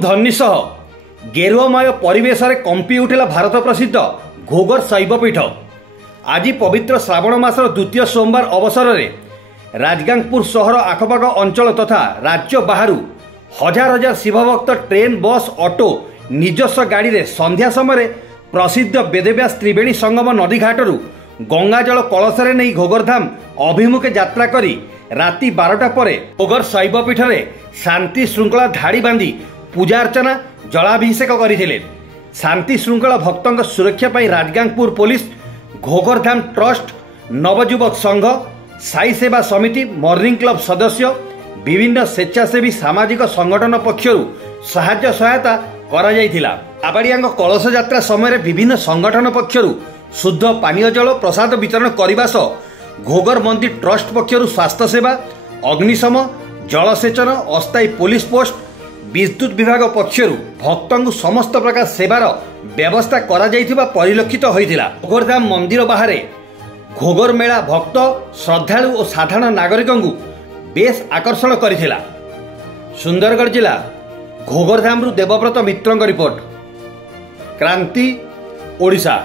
ध्वनि सह गेरुआमय परिवेश रे कंपी उठिला भारत प्रसिद्ध घोघर शैवपीठ। आज पवित्र श्रावण मासर द्वितीय सोमवार अवसर में राजगांगपुर सहर आखपाख अंचल तथा राज्य बाहर हजार हजार शिवभक्त ट्रेन बस ऑटो निजस्व गाड़ी रे संध्या समय प्रसिद्ध वेदव्यास त्रिवेणी संगम नदी घाटरू गंगाजल कलशरे नहीं घोघरधाम अभिमुखे यात्रा करी राति 12टा पर घोघर शैवपीठ रे शांति श्रृंखला धाड़ी बांधी पूजा अर्चना जलाभिषेक करथिले। शांति श्रृंखला भक्तों सुरक्षा पाई राजगांगपुर पुलिस, घोघरधाम ट्रस्ट, नवयुवक संघ, साई सेवा समिति, मॉर्निंग क्लब सदस्य, विभिन्न स्वेच्छासेवी सामाजिक संगठन पक्षर साहाय्य सहायता करा जायथिला। आबाड़ियांग कलश यात्रा समय विभिन्न संगठन पक्षर शुद्ध पानीय जल प्रसाद वितरण करने सह घोघर मंदिर ट्रस्ट पक्षर स्वास्थ्य सेवा, अग्निशम, जलसेचन, अस्थायी पुलिस पोस्ट, विद्युत विभाग पक्षर भक्तों समस्त प्रकार सेवार व्यवस्था करा जायथिबा परिलक्षित होइथिला। घोघरधाम मंदिर बाहर घोघर मेला भक्त, श्रद्धालु और साधारण नागरिकों बेस आकर्षण करिथिला। सुंदरगढ़ जिला घोघरधाम देवव्रत मित्रों रिपोर्ट, क्रांति ओडिशा।